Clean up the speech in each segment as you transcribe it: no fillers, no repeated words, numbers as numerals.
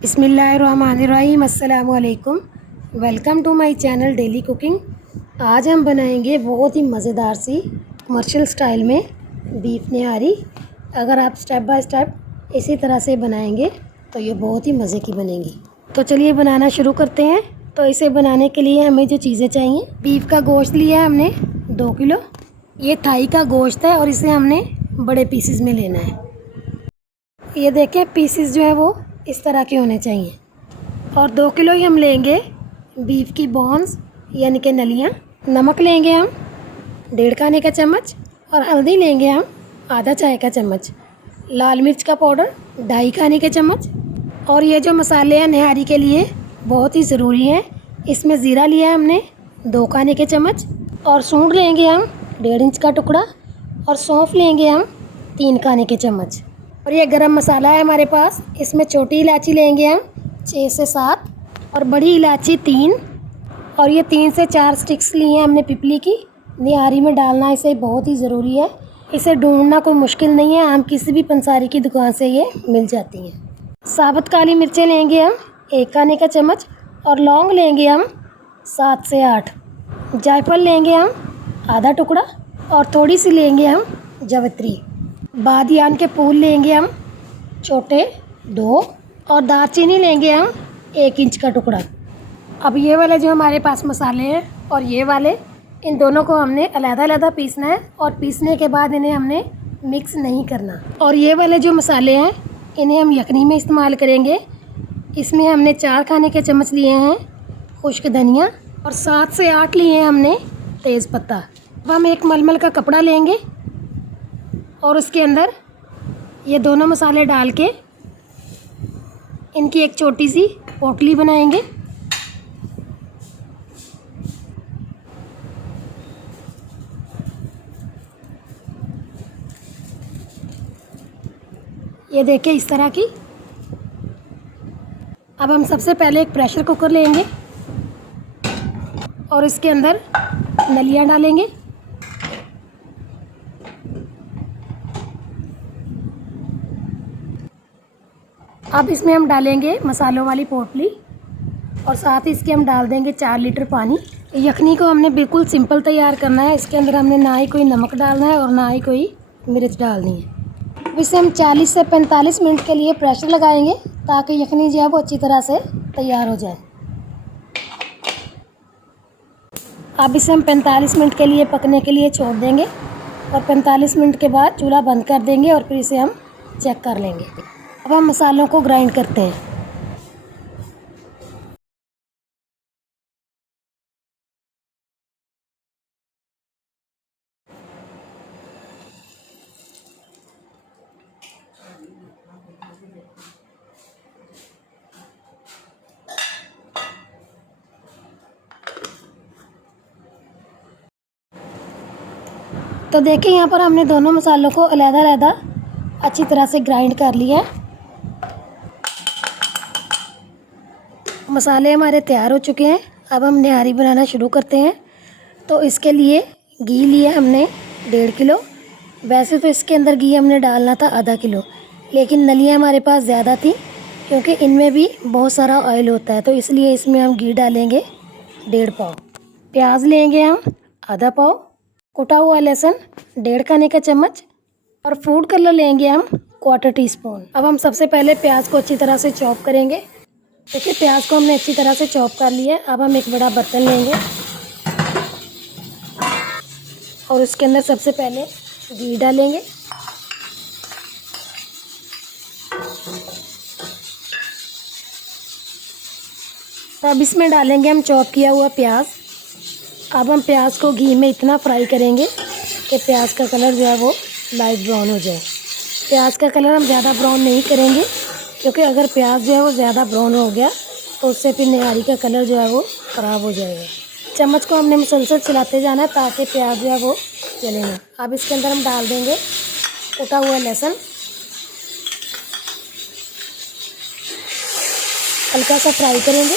बिस्मिल्लाहिर्रहमानिर्रहीम। अस्सलामु अलैकुम। Welcome to my channel daily cooking. आज हम बनाएंगे बहुत ही मज़ेदार सी कमर्शियल स्टाइल में बीफ निहारी। अगर आप स्टेप बाय स्टेप इसी तरह से बनाएंगे तो ये बहुत ही मज़े की बनेगी। तो चलिए बनाना शुरू करते हैं। तो इसे बनाने के लिए हमें जो चीज़ें चाहिए, बीफ का गोश्त लिया है हमने 2 किलो। ये थाई का गोश्त है और इसे हमने बड़े पीसेस में लेना है। ये देखें, पीसेस जो है वो इस तरह के होने चाहिए। और 2 किलो ही हम लेंगे बीफ की बोन्स यानी कि नलियाँ। नमक लेंगे हम 1.5 खाने का चम्मच और हल्दी लेंगे हम आधा चाय का चम्मच। लाल मिर्च का पाउडर 2.5 खाने के चम्मच। और ये जो मसाले हैं निहारी के लिए बहुत ही ज़रूरी हैं। इसमें ज़ीरा लिया है हमने 2 खाने के चम्मच और सूंड लेंगे हम 1.5 इंच का टुकड़ा और सौंफ लेंगे हम 3 खाने के चम्मच। और ये गरम मसाला है हमारे पास। इसमें छोटी इलायची लेंगे हम 6 से 7 और बड़ी इलायची 3। और ये 3 से 4 स्टिक्स लिए हैं हमने पिपली की। निहारी में डालना इसे बहुत ही ज़रूरी है। इसे ढूंढना कोई मुश्किल नहीं है, हम किसी भी पंसारी की दुकान से ये मिल जाती हैं। साबुत काली मिर्चें लेंगे हम 1 खाने का चम्मच और लौंग लेंगे हम 7 से 8। जायफल लेंगे हम आधा टुकड़ा और थोड़ी सी लेंगे हम जावित्री। बादियान के फूल लेंगे हम छोटे 2 और दालचीनी लेंगे हम 1 इंच का टुकड़ा। अब ये वाले जो हमारे पास मसाले हैं और ये वाले, इन दोनों को हमने अलग-अलग पीसना है और पीसने के बाद इन्हें हमने मिक्स नहीं करना। और ये वाले जो मसाले हैं इन्हें हम यखनी में इस्तेमाल करेंगे। इसमें हमने 4 खाने के चम्मच लिए हैं खुश्क धनिया और 7 से 8 लिए हैं हमने तेज़ पत्ता। अब हम एक मलमल का कपड़ा लेंगे और उसके अंदर ये दोनों मसाले डाल के इनकी एक छोटी सी पोटली बनाएंगे। ये देखिए इस तरह की। अब हम सबसे पहले एक प्रेशर कुकर लेंगे और इसके अंदर नलियाँ डालेंगे। अब इसमें हम डालेंगे मसालों वाली पोटली और साथ ही इसके हम डाल देंगे 4 लीटर पानी। यखनी को हमने बिल्कुल सिंपल तैयार करना है। इसके अंदर हमने ना ही कोई नमक डालना है और ना ही कोई मिर्च डालनी है। अब इसे हम 40 से 45 मिनट के लिए प्रेशर लगाएंगे ताकि यखनी जो है वो अच्छी तरह से तैयार हो जाए। अब इसे हम 45 मिनट के लिए पकने के लिए छोड़ देंगे और 45 मिनट के बाद चूल्हा बंद कर देंगे और फिर इसे हम चेक कर लेंगे। अब हम मसालों को ग्राइंड करते हैं। तो देखिए यहाँ पर हमने दोनों मसालों को अलग-अलग अच्छी तरह से ग्राइंड कर लिया है। मसाले हमारे तैयार हो चुके हैं। अब हम निहारी बनाना शुरू करते हैं। तो इसके लिए घी लिया हमने 1.5 किलो। वैसे तो इसके अंदर घी हमने डालना था आधा किलो, लेकिन नलियाँ हमारे पास ज़्यादा थी क्योंकि इनमें भी बहुत सारा ऑयल होता है, तो इसलिए इसमें हम घी डालेंगे 1.5 पाव। प्याज लेंगे हम आधा पाव, कुटा हुआ लहसुन 1.5 खाने का चम्मच और फूड कलर लेंगे हम 1/4 टीस्पून। अब हम सबसे पहले प्याज को अच्छी तरह से चॉप करेंगे। देखिए प्याज को हमने अच्छी तरह से चॉप कर लिया है। अब हम एक बड़ा बर्तन लेंगे और उसके अंदर सबसे पहले घी डालेंगे। तो अब इसमें डालेंगे हम चॉप किया हुआ प्याज। अब हम प्याज को घी में इतना फ्राई करेंगे कि प्याज का कलर जो है वो लाइट ब्राउन हो जाए। प्याज का कलर हम ज़्यादा ब्राउन नहीं करेंगे क्योंकि अगर प्याज जो है वो ज़्यादा ब्राउन हो गया तो उससे फिर निहारी का कलर जो है वो ख़राब हो जाएगा। चम्मच को हमने मुसलसल चलाते जाना है ताकि प्याज जो है वो जले ना। अब इसके अंदर हम डाल देंगे कुटा हुआ लहसुन, हल्का सा फ्राई करेंगे।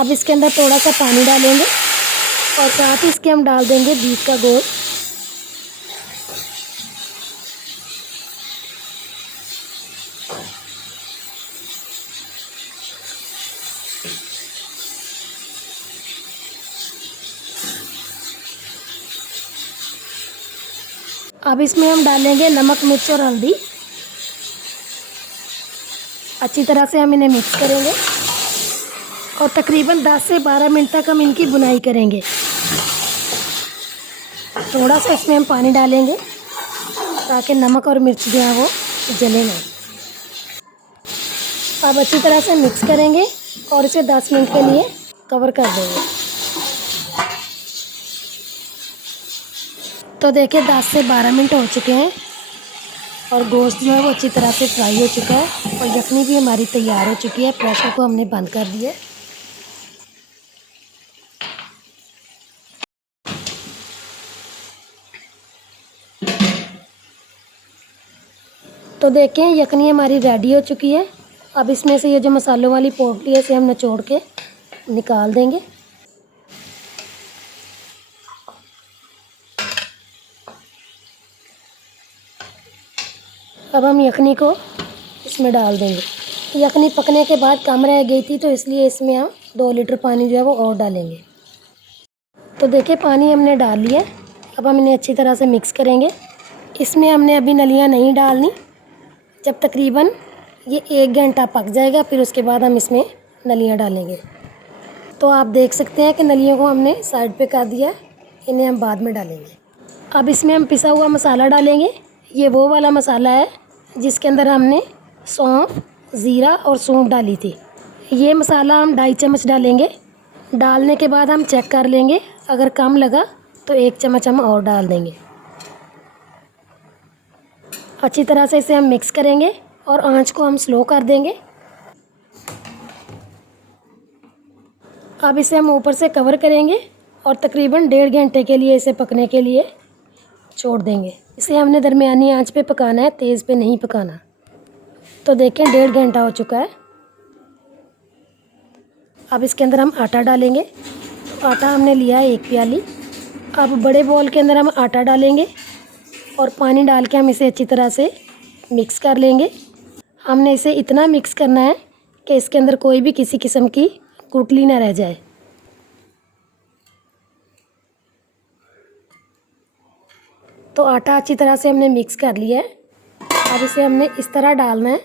अब इसके अंदर थोड़ा सा पानी डालेंगे और साथ ही इसके हम डाल देंगे बीफ का गोश्त। अब इसमें हम डालेंगे नमक, मिर्च और हल्दी। अच्छी तरह से हम इन्हें मिक्स करेंगे और तकरीबन 10 से 12 मिनट तक हम इनकी बुनाई करेंगे। थोड़ा सा इसमें हम पानी डालेंगे ताकि नमक और मिर्च जो है वो जले ना। अब अच्छी तरह से मिक्स करेंगे और इसे 10 मिनट के लिए कवर कर देंगे। तो देखिए 10 से 12 मिनट हो चुके हैं और गोश्त जो है वो अच्छी तरह से फ्राई हो चुका है और यखनी भी हमारी तैयार हो चुकी है। प्रेशर को हमने बंद कर दिया। तो देखें यखनी हमारी रेडी हो चुकी है। अब इसमें से ये जो मसालों वाली पोटली है इसे हम निचोड़ के निकाल देंगे। अब हम यखनी को इसमें डाल देंगे। यखनी पकने के बाद कम रह गई थी तो इसलिए इसमें हम 2 लीटर पानी जो है वो और डालेंगे। तो देखिए पानी हमने डाल लिया। अब हम इन्हें अच्छी तरह से मिक्स करेंगे। इसमें हमने अभी नलियाँ नहीं डालनी। जब तकरीबन ये 1 घंटा पक जाएगा फिर उसके बाद हम इसमें नलियाँ डालेंगे। तो आप देख सकते हैं कि नलियों को हमने साइड पे कर दिया। इन्हें हम बाद में डालेंगे। अब इसमें हम पिसा हुआ मसाला डालेंगे। ये वो वाला मसाला है जिसके अंदर हमने सौंफ, ज़ीरा और सूंफ डाली थी। ये मसाला हम 2.5 चम्मच डालेंगे। डालने के बाद हम चेक कर लेंगे, अगर कम लगा तो 1 चम्मच हम और डाल देंगे। अच्छी तरह से इसे हम मिक्स करेंगे और आंच को हम स्लो कर देंगे। अब इसे हम ऊपर से कवर करेंगे और तकरीबन 1.5 घंटे के लिए इसे पकने के लिए छोड़ देंगे। इसे हमने दरमियानी आंच पे पकाना है, तेज़ पे नहीं पकाना। तो देखें 1.5 घंटा हो चुका है। अब इसके अंदर हम आटा डालेंगे। तो आटा हमने लिया है 1 प्याली। अब बड़े बॉल के अंदर हम आटा डालेंगे और पानी डाल के हम इसे अच्छी तरह से मिक्स कर लेंगे। हमने इसे इतना मिक्स करना है कि इसके अंदर कोई भी किसी किस्म की गुठली ना रह जाए। तो आटा अच्छी तरह से हमने मिक्स कर लिया है। अब इसे हमने इस तरह डालना है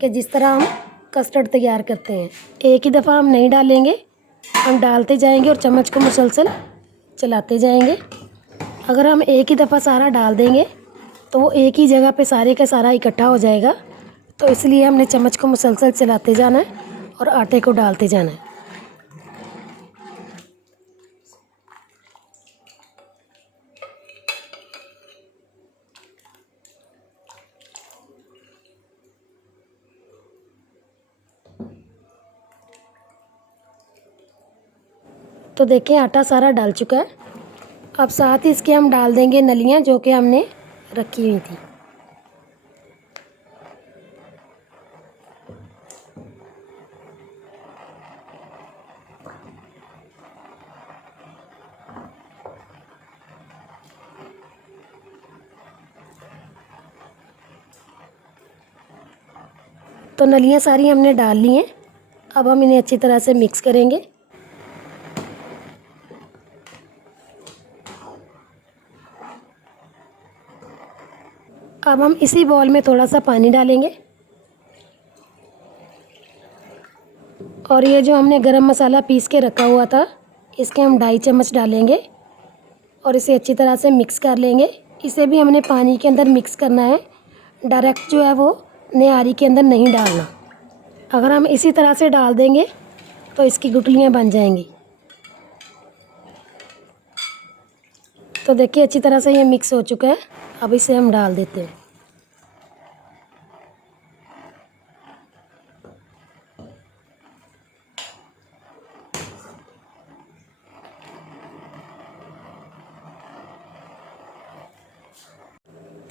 कि जिस तरह हम कस्टर्ड तैयार करते हैं। एक ही दफ़ा हम नहीं डालेंगे, हम डालते जाएंगे और चम्मच को मुसलसल चलाते जाएंगे। अगर हम एक ही दफ़ा सारा डाल देंगे तो वो एक ही जगह पे सारे का सारा इकट्ठा हो जाएगा। तो इसलिए हमने चम्मच को मुसलसल चलाते जाना है और आटे को डालते जाना है। तो देखें आटा सारा डाल चुका है। अब साथ ही इसके हम डाल देंगे नलियाँ जो कि हमने रखी हुई थी। तो नलियाँ सारी हमने डाल ली हैं। अब हम इन्हें अच्छी तरह से मिक्स करेंगे। अब हम इसी बॉल में थोड़ा सा पानी डालेंगे और ये जो हमने गरम मसाला पीस के रखा हुआ था इसके हम 2.5 चम्मच डालेंगे और इसे अच्छी तरह से मिक्स कर लेंगे। इसे भी हमने पानी के अंदर मिक्स करना है, डायरेक्ट जो है वो निहारी के अंदर नहीं डालना। अगर हम इसी तरह से डाल देंगे तो इसकी गुठलियाँ बन जाएंगी। तो देखिए अच्छी तरह से ये मिक्स हो चुका है। अब इसे हम डाल देते हैं।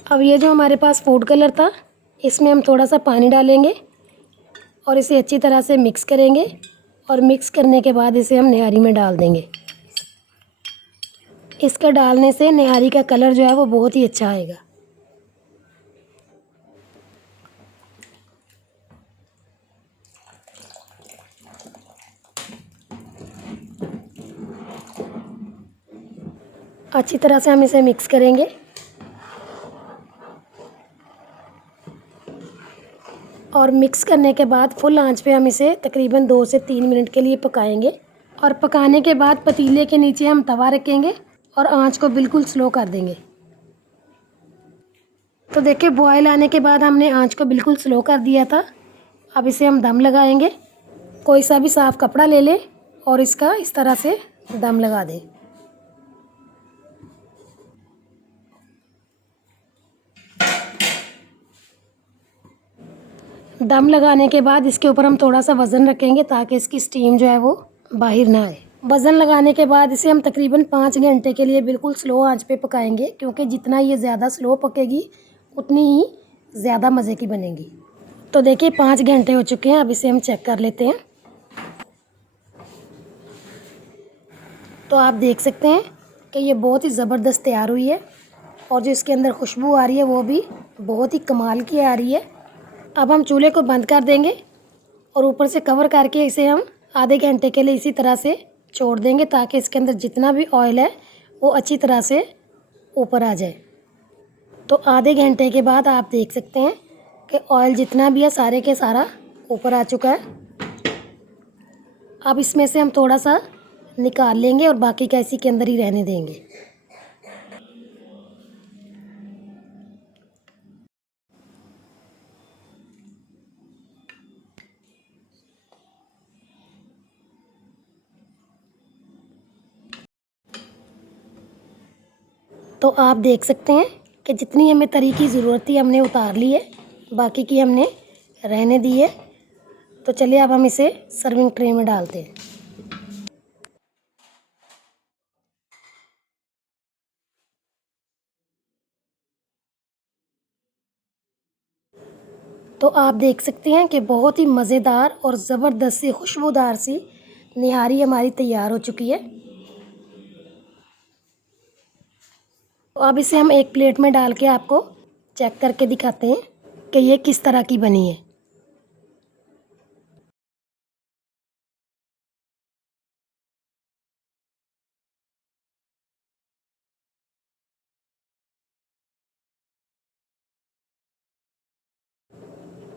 अब ये जो हमारे पास फूड कलर था इसमें हम थोड़ा सा पानी डालेंगे और इसे अच्छी तरह से मिक्स करेंगे और मिक्स करने के बाद इसे हम निहारी में डाल देंगे। इसका डालने से निहारी का कलर जो है वो बहुत ही अच्छा आएगा। अच्छी तरह से हम इसे मिक्स करेंगे और मिक्स करने के बाद फुल आंच पे हम इसे तकरीबन 2 से 3 मिनट के लिए पकाएंगे। और पकाने के बाद पतीले के नीचे हम तवा रखेंगे और आंच को बिल्कुल स्लो कर देंगे। तो देखिए बॉयल आने के बाद हमने आंच को बिल्कुल स्लो कर दिया था। अब इसे हम दम लगाएंगे। कोई सा भी साफ़ कपड़ा ले लें और इसका इस तरह से दम लगा दें। दम लगाने के बाद इसके ऊपर हम थोड़ा सा वज़न रखेंगे ताकि इसकी स्टीम जो है वो बाहर ना आए। वज़न लगाने के बाद इसे हम तकरीबन 5 घंटे के लिए बिल्कुल स्लो आंच पे पकाएंगे, क्योंकि जितना ये ज़्यादा स्लो पकेगी उतनी ही ज़्यादा मज़े की बनेगी। तो देखिए 5 घंटे हो चुके हैं। अब इसे हम चेक कर लेते हैं। तो आप देख सकते हैं कि ये बहुत ही ज़बरदस्त तैयार हुई है और जो इसके अंदर खुशबू आ रही है वो भी बहुत ही कमाल की आ रही है। अब हम चूल्हे को बंद कर देंगे और ऊपर से कवर करके इसे हम आधे घंटे के लिए इसी तरह से छोड़ देंगे ताकि इसके अंदर जितना भी ऑयल है वो अच्छी तरह से ऊपर आ जाए। तो आधे घंटे के बाद आप देख सकते हैं कि ऑयल जितना भी है सारे के सारा ऊपर आ चुका है। अब इसमें से हम थोड़ा सा निकाल लेंगे और बाकी का इसी के अंदर ही रहने देंगे। तो आप देख सकते हैं कि जितनी हमें तरी की ज़रूरत थी हमने उतार ली है, बाकी की हमने रहने दी है। तो चलिए अब हम इसे सर्विंग ट्रे में डालते हैं। तो आप देख सकते हैं कि बहुत ही मज़ेदार और ज़बरदस्त सी खुशबूदार सी निहारी हमारी तैयार हो चुकी है। तो अब इसे हम एक प्लेट में डाल के आपको चेक करके दिखाते हैं कि ये किस तरह की बनी है।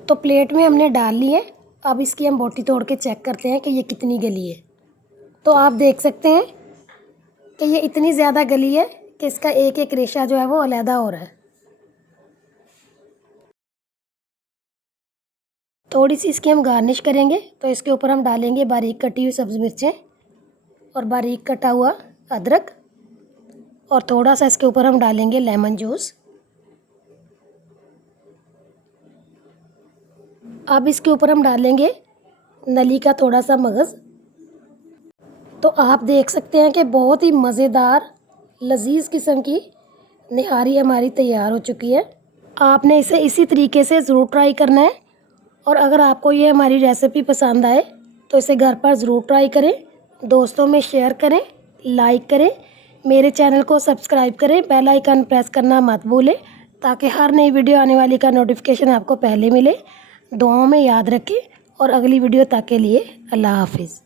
तो प्लेट में हमने डाल ली है। अब इसकी हम बोटी तोड़ के चेक करते हैं कि ये कितनी गली है। तो आप देख सकते हैं कि ये इतनी ज़्यादा गली है कि इसका एक एक रेशा जो है वो अलहदा हो रहा है। थोड़ी सी इसकी हम गार्निश करेंगे। तो इसके ऊपर हम डालेंगे बारीक कटी हुई सब्ज़ मिर्चें और बारीक कटा हुआ अदरक और थोड़ा सा इसके ऊपर हम डालेंगे लेमन जूस। अब इसके ऊपर हम डालेंगे नली का थोड़ा सा मगज़। तो आप देख सकते हैं कि बहुत ही मज़ेदार लजीज किस्म की निहारी हमारी तैयार हो चुकी है। आपने इसे इसी तरीके से ज़रूर ट्राई करना है और अगर आपको ये हमारी रेसिपी पसंद आए तो इसे घर पर ज़रूर ट्राई करें, दोस्तों में शेयर करें, लाइक करें, मेरे चैनल को सब्सक्राइब करें, बेल आइकन प्रेस करना मत भूलें ताकि हर नई वीडियो आने वाली का नोटिफिकेशन आपको पहले मिले। दुआओं में याद रखें और अगली वीडियो तक के लिए अल्लाह हाफिज़।